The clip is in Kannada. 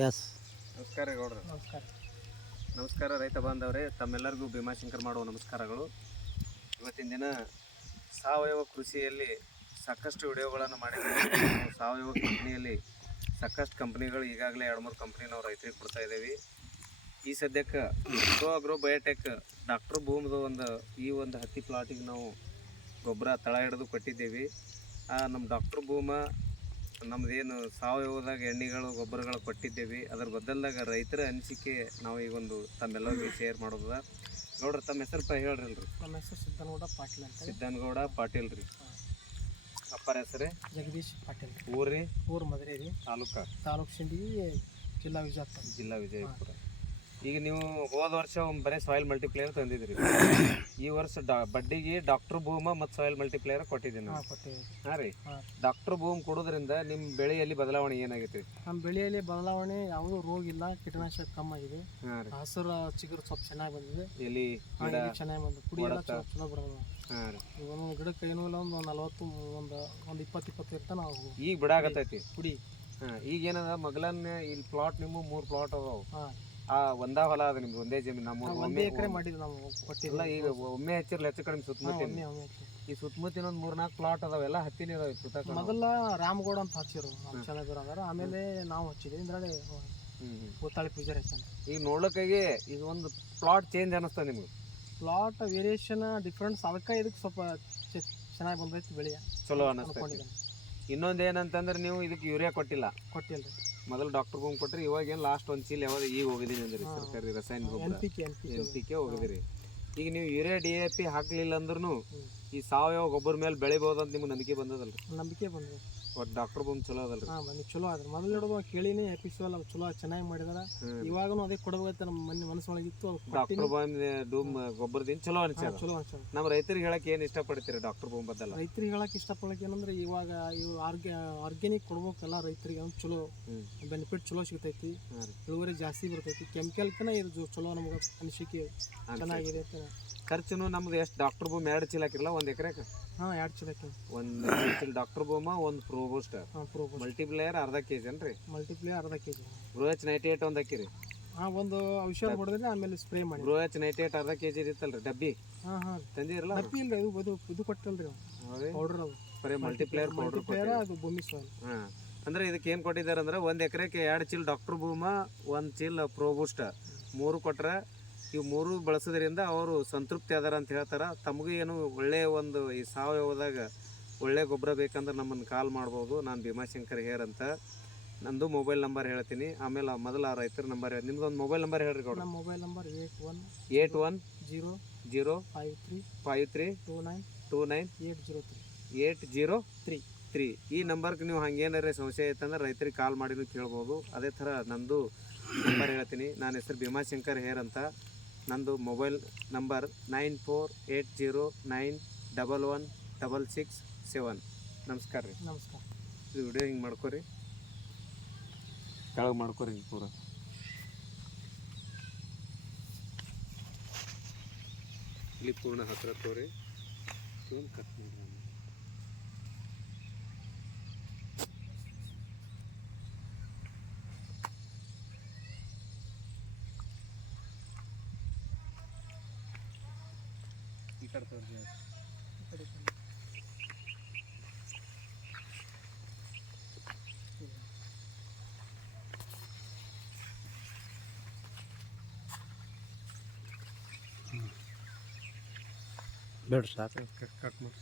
ಎಸ್ ನಮಸ್ಕಾರ ಗೌಡ್ರ. ನಮಸ್ಕಾರ. ನಮಸ್ಕಾರ ರೈತ ಬಾಂಧವರೇ ತಮ್ಮೆಲ್ಲರಿಗೂ ಭೀಮಾಶಂಕರ್ ಮಾಡುವ ನಮಸ್ಕಾರಗಳು. ಇವತ್ತಿನ ದಿನ ಸಾವಯವ ಕೃಷಿಯಲ್ಲಿ ಸಾಕಷ್ಟು ವಿಡಿಯೋಗಳನ್ನು ಮಾಡಿದ್ದೀವಿ. ಸಾವಯವ ಕಂಪ್ನಿಯಲ್ಲಿ ಸಾಕಷ್ಟು ಕಂಪ್ನಿಗಳು ಈಗಾಗಲೇ ಎರಡು ಮೂರು ಕಂಪ್ನಿ ನಾವು ರೈತರಿಗೆ ಕೊಡ್ತಾ ಇದ್ದೀವಿ. ಈ ಸದ್ಯಕ್ಕೆ ಗ್ರೋ ಅಗ್ರೋ ಬಯೋಟೆಕ್ ಡಾಕ್ಟರ್ ಭೂಮಿದು ಒಂದು ಈ ಒಂದು ಹತ್ತಿ ಪ್ಲಾಟಿಗೆ ನಾವು ಗೊಬ್ಬರ ತಳ ಹಿಡಿದು ಕೊಟ್ಟಿದ್ದೀವಿ. ಆ ನಮ್ಮ ಡಾಕ್ಟರ್ ಭೂಮ ನಮ್ದೇನು ಸಾವಯವದಾಗ ಎಣ್ಣೆಗಳು ಗೊಬ್ಬರಗಳು ಕೊಟ್ಟಿದ್ದೇವೆ. ಅದ್ರ ಬದಲಾಗ ರೈತರ ಅನಿಸಿಕೆ ನಾವು ಈಗ ಒಂದು ತಮ್ಮೆಲ್ಲರಿಗೂ ಶೇರ್ ಮಾಡೋದ ನೋಡ್ರಿ ತಮ್ಮ ಹೆಸರು ಪ ಹೇಳ್ರಿ ನಮ್ಮ ಹೆಸರು ಸಿದ್ದನಗೌಡ ಪಾಟೀಲ್ ಅಂತ ಸಿದ್ದನಗೌಡ ಪಾಟೀಲ್ ರೀ ಅಪ್ಪರ ಹೆಸರೇ? ಜಗದೀಶ್ ಪಾಟೀಲ್. ಊರಿ? ಊರು ಮದುವೆ ರೀ. ತಾಲೂಕ? ತಾಲೂಕು ಸಿಂಡಿ ಜಿಲ್ಲಾ ವಿಜಯಪುರ ಜಿಲ್ಲಾ ವಿಜಯಪುರ. ಈಗ ನೀವು ಹೋದ ವರ್ಷ ಒಂದು ಬರೀ ಸಾಯಿಲ್ ಮಲ್ಟಿಪ್ಲೇಯರ್ ತಂದಿದ್ರಿ. ಈ ವರ್ಷ ಡಾ ಬಡ್ಡಿಗೆ ಡಾಕ್ಟರ್ ಭೂಮ ಮತ್ತು ಸಾಯಿಲ್ ಮಲ್ಟಿಪ್ಲೇಯರ್ ಕೊಟ್ಟಿದ್ದೀನಿ ಹಾಂ ರೀ? ಡಾಕ್ಟರ್ ಭೂಮ್ ಕೊಡೋದ್ರಿಂದ ನಿಮ್ಮ ಬೆಳೆಯಲ್ಲಿ ಬದಲಾವಣೆ ಏನಾಗೈತೆ? ನಮ್ಮ ಬೆಳೆಯಲ್ಲಿ ಬದಲಾವಣೆ ಯಾವುದೂ ರೋಗ ಇಲ್ಲ ಕೀಟನಾಶಕ ಕಮ್ಮಾಗಿದೆ ಹಸಿರು ಚಿಗುರು ಸ್ವಲ್ಪ ಚೆನ್ನಾಗಿ ಬಂದಿದೆ. ಎಲ್ಲಿ ಚೆನ್ನಾಗಿ ಬಂದಿದೆ. ಕುಡಿ ಚಲೋ ಬರೋದು ಗಿಡಕ್ಕೆ ಏನೂ ಇಲ್ಲ ಒಂದು ನಲವತ್ತು ಒಂದು ಒಂದು ಇಪ್ಪತ್ತು ಇಪ್ಪತ್ತು ಇರ್ತಾನೆ ನಾವು. ಈಗ ಬಿಡಾಕತ್ತೈತಿ. ಕುಡಿ. ಈಗ ಏನದ ಮಗಲನ್ನ ಇಲ್ಲಿ ಪ್ಲಾಟ್ ನಿಮ್ಮ ಮೂರು ಪ್ಲಾಟ್ ಅದಾವ. ಹಾಂ. ಆ ಒಂದ ಹೊಲ ಅದ ನಿಮ್ದು ಒಂದೇ ಜಮೀನು. ನಮ್ಮ ಒಂದೇ ಒಮ್ಮೆ ಎಕರೆ ಮಾಡಿದ್ವಿ ನಾವು ಕೊಟ್ಟಿಲ್ಲ ಈಗ ಒಮ್ಮೆ ಹಚ್ಚಿರ್ಲಿ ಹೆಚ್ಚು ಕಡಿಮೆ ಸುತ್ತಮುತ್ತ. ಈ ಸುತ್ತಮುತ್ತಿನ ಒಂದು ಮೂರ್ ನಾಲ್ಕು ಪ್ಲಾಟ್ ಅದಾವೆಲ್ಲ ಹತ್ತಿನೇ ಇದಾವೆ ಸುತ್ತ ಮೊದಲ ರಾಮಗೌಡ ಅಂತ ಹಚ್ಚಿರು ನಮ್ಮ ಚೆನ್ನಾಗಿರೋ ಅದಾರ. ಆಮೇಲೆ ನಾವು ಹಚ್ಚಿದ್ವಿ ಇಂದ್ರಾಳೆ ಕೂತಾಳಿ ಪೂಜಾರಿ ಹಚ್ಚಂತ ಈಗ ನೋಡ್ಲಿಕ್ಕಾಗಿ ಇದು ಒಂದು ಪ್ಲಾಟ್ ಚೇಂಜ್ ಅನಿಸ್ತಾ ನಿಮ್ಗೆ? ಪ್ಲಾಟ್ ವೇರಿಯೇಷನ್ ಡಿಫ್ರೆನ್ಸ್ ಅದಕ್ಕೆ ಇದಕ್ಕೆ ಸ್ವಲ್ಪ ಚೆನ್ನಾಗಿ ಬಂದೈತಿ ಬೆಳೆಯ ಚಲೋ ಅನ್ಕೊಂಡಿದ್ದೇನೆ ಇನ್ನೊಂದು ಏನಂತಂದ್ರೆ ನೀವು ಇದಕ್ಕೆ ಯೂರಿಯಾ ಕೊಟ್ಟಿಲ್ಲ. ಕೊಟ್ಟಿಲ್ಲ ರೀ ಮೊದಲು ಡಾಕ್ಟರ್ ಭೂಮಿ ಕೊಟ್ರಿ ಇವಾಗ ಏನು ಲಾಸ್ಟ್ ಒಂದು ಚೀಲ ಯಾವಾಗ ಈಗ ಹೋಗಿದೀನಿ ಅಂದ್ರಿ ಸರ್ಕಾರಿ ರಸಾಯನಿಕ ಗೊಬ್ಬರ. ಎನ್ ಪಿ ಕೆ ಹೋಗಿದಿರಿ. ಈಗ ನೀವು ಯೂರಿಯಾ ಡಿ ಎ ಪಿ ಹಾಕಲಿಲ್ಲ ಅಂದ್ರೂ. ಈ ಸಾವಯವ ಗೊಬ್ಬರ ಮೇಲೆ ಬೆಳಿಬೋದು ಅಂತ ನಿಮ್ಗೆ ನಂಬಿಕೆ ಬಂದದಲ್ರಿ? ನಂಬಿಕೆ ಬಂದಿದೆ. ಒಟ್ಟು ಡಾಕ್ಟರ್ ಬಂದು ಚಲೋ ಅದಲ್ರಿ. ಹಾಂ ಬಂದು ಚಲೋ ಆದ್ರೆ. ಮೊದಲು ಹಿಡಿದು ಎಪಿಸೋಲ್ ಎಪಿಸೋಡ್ ಚಲೋ ಚೆನ್ನಾಗಿ ಮಾಡಿದಾರ. ಇವಾಗನು ಇವಾಗೂ ಅದೇ ಕೊಡಬೇಕಂತ ನಮ್ಮ ಮನೆ ಮನಸ್ಸೊಳಗಿತ್ತು ಅದು ಡಾಕ್ಟರ್ ಬಾಂಬ್ ಡೂಮ್ ಗೊಬ್ಬರದಿಂದ ಚಲೋ ಅನಿಸ್ಯದ. ಚಲೋ ಅನ್ಸ ನಮ್ಮ ರೈತರಿಗೆ ಹೇಳಕ್ಕೆ ಏನು ಇಷ್ಟಪಡ್ತೀರಿ ಡಾಕ್ಟರ್ ಬೂಮ್ ಬದಲ ರೈತರಿಗೆ ಹೇಳಕ್ ಇಷ್ಟಪಡಕ್ಕೆ ಏನಂದ್ರೆ ಇವಾಗ ಇವು ಆರ್ಗ್ಯ ಆರ್ಗ್ಯಾನಿಕ್ ಕೊಡ್ಬೇಕಲ್ಲ ರೈತರಿಗೆ ಚಲೋ. ಬೆನಿಫಿಟ್ ಚಲೋ ಸಿಗ್ತೈತಿ. ಇಳುವರಿ ಜಾಸ್ತಿ ಬರ್ತೈತಿ. ಕೆಮಿಕಲ್ಕನ ಇದು ಚಲೋ ನಮ್ಗೆ ಅನಿಸಿಕೆ ಚೆನ್ನಾಗಿದೆ ಅಂತ. ಖರ್ಚುನು ನಮ್ದು ಎಷ್ಟು ಡಾಕ್ಟರ್ ಬೂಮ್ ಎರಡು ಚೀಲ ಹಾಕಿರಲ್ಲ ಒಂದ್ ಎಕರೆಕ? ಹಾಂ ಎರಡು ಚಲಕ್ಕೆ ಒಂದ್ ಚೀಲ ಡಾಕ್ಟರ್ ಬೋಮ ಒಂದ್ ಪ್ರೋಬೋಸ್ಟ್. ಹಾಂ ಮಲ್ಟಿಪ್ಲೇಯರ್ ಅರ್ಧ ಕೆಜಿ ಅನ್ರಿ ಮಲ್ಟಿಪ್ಲೇಯರ್ ಅರ್ಧ K G ninety ninety eight ಒಂದ್ ಹಾಕಿರಿ. ಹಾಂ ಒಂದು ಔಷಧ ಹೊಡೆದ್ರೆ ಆಮೇಲೆ ಸ್ಪ್ರೇ ಮಾಡಿ. ಬ್ರೋಎಚ್ ನೈಂಟಿ ಏಟ್ ಅರ್ಧ ಕೆಜಿ ಇತ್ತಲ್ರಿ ಡಬ್ಬಿ? ಹಾಂ ಹಾಂ. ತಂದಿರಲ್ಲ ಡಬ್ಬಿ ಇಲ್ಲ ಇದು ಇದು ಇದು ಕೊಟ್ಟಲ್ರಿ ಪೌಡರ್ ಅದು. ಬರೀ ಮಲ್ಟಿಪ್ಲೇಯರ್ ಪೌಡರ್ ಮಲ್ಟಿಪ್ಲೇಯರ್ ಅದು ಭೂಮಿ ಸಾಯಿಲ್ ಹಾ. ಅಂದ್ರೆ ಇದಕ್ಕೆ ಏನು ಕೊಟ್ಟಿದ್ದಾರೆ ಅಂದ್ರೆ ಒಂದ್ ಎಕರೆಗೆ ಎರಡು ಚೀಲ ಡಾಕ್ಟರ್ ಭೂಮ ಒಂದ್ ಚೀಲ ಪ್ರೋಬೂಸ್ಟ್. ಮೂರು ಕೊಟ್ರೆ ಇವು ಮೂರು ಬಳಸೋದ್ರಿಂದ ಅವರು ಸಂತೃಪ್ತಿ ಅದಾರ ಅಂತ ಹೇಳ್ತಾರೆ. ತಮಗೂ ಏನು ಒಳ್ಳೆಯ ಒಂದು ಈ ಸಾವಯವದಾಗ ಒಳ್ಳೆಯ ಗೊಬ್ಬರ ಬೇಕಂದ್ರೆ ನಮ್ಮನ್ನು ಕಾಲ್ ಮಾಡ್ಬೋದು. ನಾನು ಭೀಮಾಶಂಕರ್ ಹೇರ್ ಅಂತ. ನಂದು ಮೊಬೈಲ್ ನಂಬರ್ ಹೇಳ್ತೀನಿ. ಆಮೇಲೆ ಮೊದಲ ಆ ರೈತರ ನಂಬರ್ ಹೇಳಿ ನಿಮ್ದು ಒಂದು ಮೊಬೈಲ್ ನಂಬರ್ ಹೇಳ್ರಿ ಗೌಡ ನಮ್ಮ mobile number eight one eight one zero zero five three five three two nine two nine eight zero three eight zero three. Three. ಈ ನಂಬರ್ಗೆ ನೀವು ಹಂಗೇನಾರ ಸಂಶಯ ಐತಂದ್ರೆ ರೈತರಿಗೆ ಕಾಲ್ ಮಾಡಿನೂ ಕೇಳ್ಬೋದು. ಅದೇ ಥರ ನಂದು ನಂಬರ್ ಹೇಳ್ತೀನಿ. ನನ್ನ ಹೆಸರು ಭೀಮಾಶಂಕರ್ ಹೇರ್ ಅಂತ. ನಂದು mobile number nine four eight zero nine double one double six seven. ನಮಸ್ಕಾರ ರೀ. ನಮಸ್ಕಾರ. ಇದು ವಿಡಿಯೋ ಹಿಂಗೆ ಮಾಡ್ಕೊರಿ. ಕೆಳಗೆ ಮಾಡ್ಕೊರಿ ಹಿಂಗೆ ಪೂರ. ಇಲ್ಲಿ ಪೂರ್ಣ ಹತ್ರ ತೋರಿ. ಕಟ್ ಮಾಡ್ರಿ. ಆಮೇಲೆ. ಈ ಕಡೆ ತೋರಿ ಬೇಡ ಸಾಕು ಕಟ್ ಕಟ್ ಮಾಡಿ